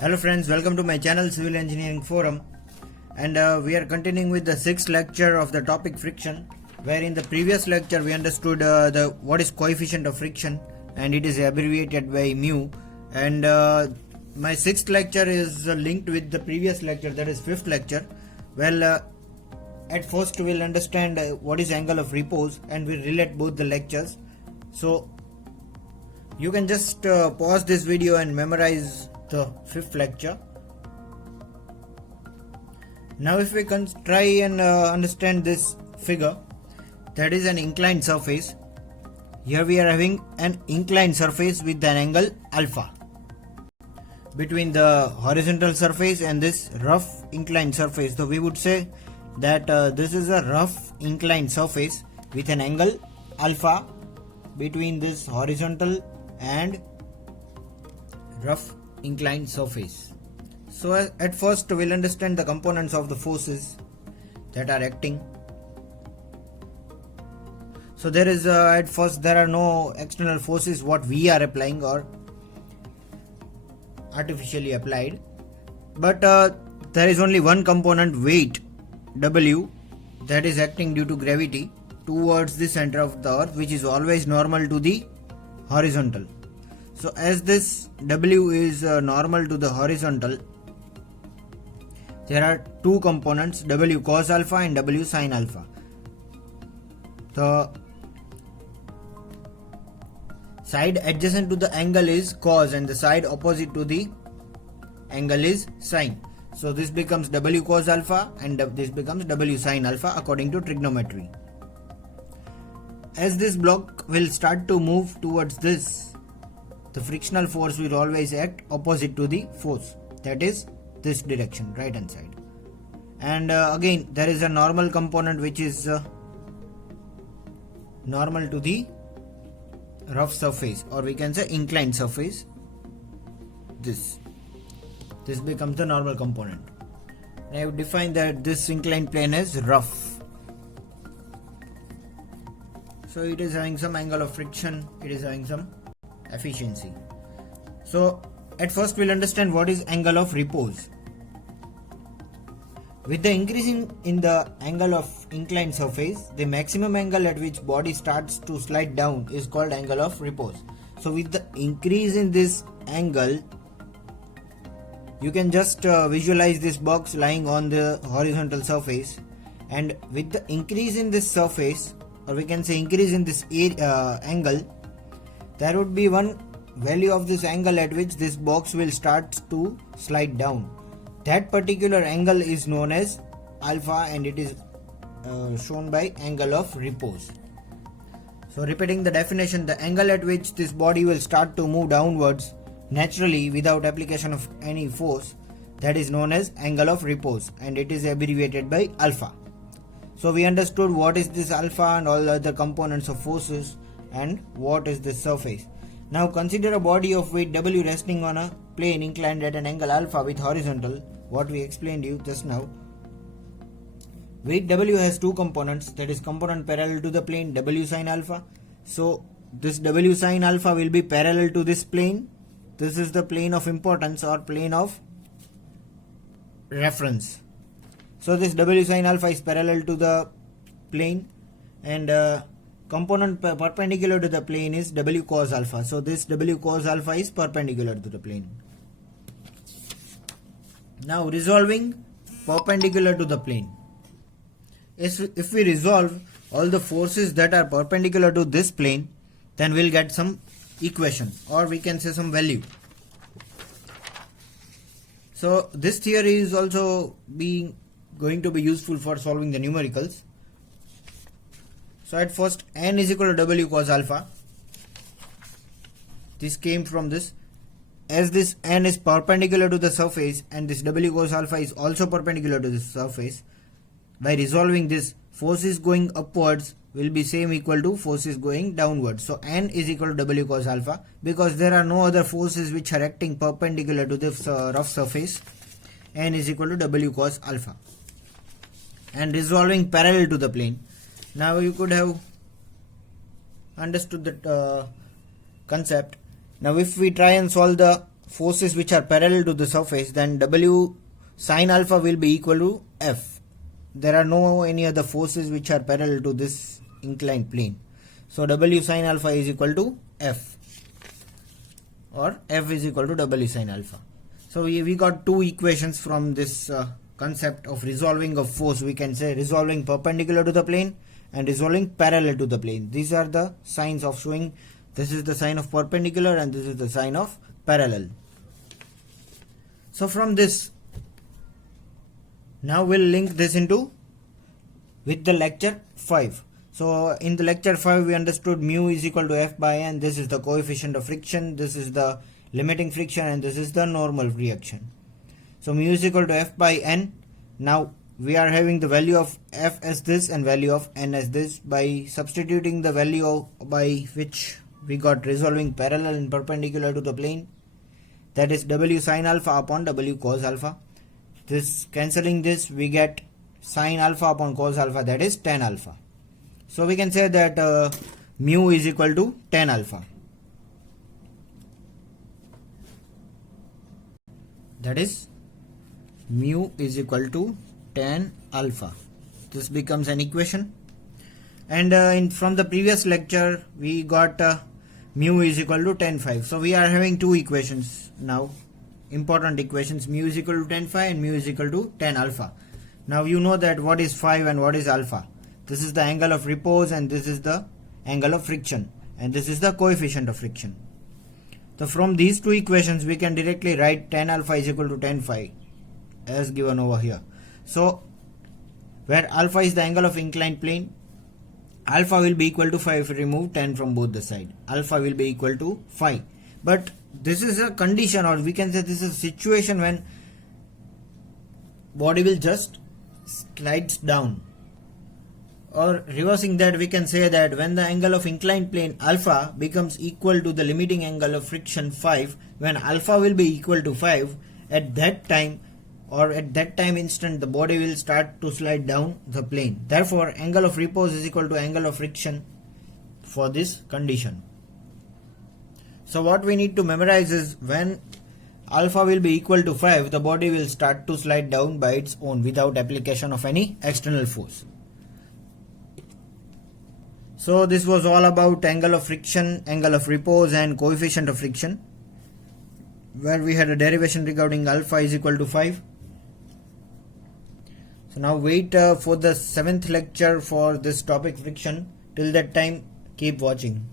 Hello friends, welcome to my channel Civil Engineering Forum, and we are continuing with the 6th lecture of the topic friction, where in the previous lecture we understood what is coefficient of friction, and it is abbreviated by mu. And my 6th lecture is linked with the previous lecture, that is 5th lecture. Well, at first we'll understand what is angle of repose, and we'll relate both the lectures. So you can just pause this video and memorize the 5th lecture. Now if we can try and understand this figure, that is an inclined surface. Here we are having an inclined surface with an angle alpha between the horizontal surface and this rough inclined surface. So we would say that this is a rough inclined surface with an angle alpha between this horizontal and rough inclined surface. So at first we'll understand the components of the forces that are acting. So there is at first there are no external forces what we are applying or artificially applied, but there is only one component, weight W, that is acting due to gravity towards the center of the earth, which is always normal to the horizontal. So as this W is normal to the horizontal, there are two components, W cos alpha and W sin alpha. The side adjacent to the angle is cos and the side opposite to the angle is sin. So this becomes W cos alpha and this becomes W sin alpha according to trigonometry. As this block will start to move towards this, the frictional force will always act opposite to the force, that is this direction, right hand side. And again there is a normal component which is normal to the rough surface, or we can say inclined surface. This becomes the normal component. I have defined that this inclined plane is rough. So it is having some angle of friction, it is having some efficiency. So at first we'll understand what is angle of repose. With the increasing in the angle of inclined surface, the maximum angle at which body starts to slide down is called angle of repose. So with the increase in this angle, you can just visualize this box lying on the horizontal surface, and with the increase in this surface, or we can say increase in this angle, there would be one value of this angle at which this box will start to slide down. That particular angle is known as alpha, and it is shown by angle of repose. So repeating the definition, the angle at which this body will start to move downwards naturally without application of any force, that is known as angle of repose, and it is abbreviated by alpha. So we understood what is this alpha and all the other components of forces and what is this surface. Now consider a body of weight W resting on a plane inclined at an angle alpha with horizontal, what we explained you just now. Weight W has two components, that is component parallel to the plane W sin alpha. So this W sin alpha will be parallel to this plane. This is the plane of importance or plane of reference. So this W sin alpha is parallel to the plane, and component perpendicular to the plane is W cos alpha. So this W cos alpha is perpendicular to the plane. Now resolving perpendicular to the plane. If we resolve all the forces that are perpendicular to this plane, then we'll get some equation, or we can say some value. So this theory is also going to be useful for solving the numericals. So at first n is equal to W cos alpha. This came from this. As this n is perpendicular to the surface and this W cos alpha is also perpendicular to the surface, by resolving this, forces going upwards will be same equal to forces going downwards. So n is equal to W cos alpha, because there are no other forces which are acting perpendicular to the rough surface. N is equal to W cos alpha, and resolving parallel to the plane. Now you could have understood that concept. Now if we try and solve the forces which are parallel to the surface, then W sine alpha will be equal to F. There are no any other forces which are parallel to this inclined plane. So W sine alpha is equal to F, or F is equal to W sine alpha. So we got two equations from this concept of resolving of force. We can say resolving perpendicular to the plane and resolving parallel to the plane. These are the signs of showing this is the sign of perpendicular and this is the sign of parallel. So from this, now we'll link this into with the lecture 5. So in the lecture 5 we understood mu is equal to F by N. This is the coefficient of friction, this is the limiting friction, and this is the normal reaction. So mu is equal to F by N. Now we are having the value of F as this and value of N as this. By substituting the value by which we got resolving parallel and perpendicular to the plane, that is W sine alpha upon W cos alpha. This cancelling this, we get sine alpha upon cos alpha, that is tan alpha. So we can say that mu is equal to tan alpha. That is mu is equal to tan alpha. This becomes an equation. And from the previous lecture we got mu is equal to tan phi. So we are having two equations now, important equations. Mu is equal to tan phi and mu is equal to tan alpha. Now you know that what is phi and what is alpha. This is the angle of repose and this is the angle of friction, and this is the coefficient of friction. So from these two equations we can directly write tan alpha is equal to tan phi as given over here. So where alpha is the angle of inclined plane, alpha will be equal to phi if we remove tan from both the side. Alpha will be equal to phi. But this is a condition, or we can say this is a situation when body will just slides down. Or reversing that, we can say that when the angle of inclined plane alpha becomes equal to the limiting angle of friction 5, when alpha will be equal to 5, at that time or at that time instant the body will start to slide down the plane. Therefore angle of repose is equal to angle of friction for this condition. So what we need to memorize is when alpha will be equal to 5, the body will start to slide down by its own without application of any external force. So this was all about angle of friction, angle of repose and coefficient of friction, where we had a derivation regarding alpha is equal to 5. So now wait for the 7th lecture for this topic friction. Till that time, keep watching.